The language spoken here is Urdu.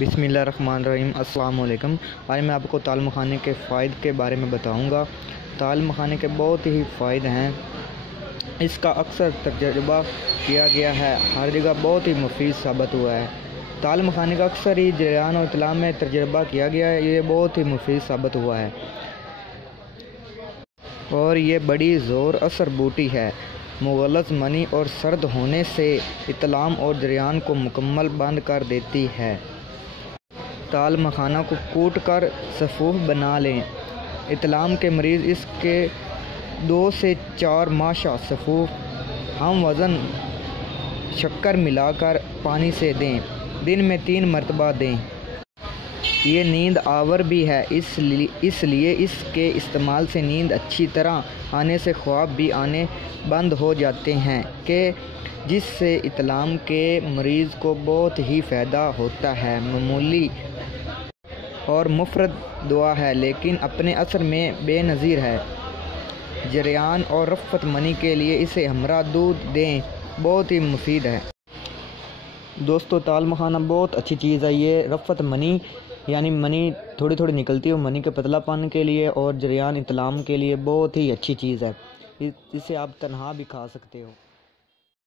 بسم اللہ الرحمن الرحیم۔ السلام علیکم۔ آج میں آپ کو تال مکھانے کے فوائد کے بارے میں بتاؤں گا۔ تال مکھانے کے بہت ہی فائدے ہیں، اس کا اکثر تجربہ کیا گیا ہے، ہر جگہ بہت ہی مفید ثابت ہوا ہے۔ تال مکھانے کا اکثر ہی جریان اور اطلاع میں تجربہ کیا گیا ہے، یہ بہت ہی مفید ثابت ہوا ہے اور یہ بڑی زور اثر بوٹی ہے۔ مغلظ منی اور سرد ہونے سے اطلاع اور جریان کو مکمل بند کر دیتی ہے۔ تال مکھانہ کو کوٹ کر سفوف بنا لیں۔ اطلاع کے مریض اس کے 2 سے 4 ماشا سفوف ہم وزن شکر ملا کر پانی سے دیں، دن میں 3 مرتبہ دیں۔ یہ نیند آور بھی ہے، اس لیے اس کے استعمال سے نیند اچھی طرح آنے سے خواب بھی آنے بند ہو جاتے ہیں کہ جس سے اطلاع کے مریض کو بہت ہی فائدہ ہوتا ہے۔ معمولی اور مفرد دوا ہے لیکن اپنے اثر میں بے نظیر ہے۔ جریان اور رفت منی کے لیے اسے ہمراہ دودھ دیں، بہت ہی مفید ہے۔ دوستو، تال مکھانہ بہت اچھی چیز ہے۔ یہ رفت منی یعنی منی تھوڑی تھوڑی نکلتی ہے، منی کے پتلا پن کے لیے اور جریان اطلاع کے لیے بہت ہی اچھی چیز ہے۔ اسے آپ تنہا بھی کھا سکتے ہو۔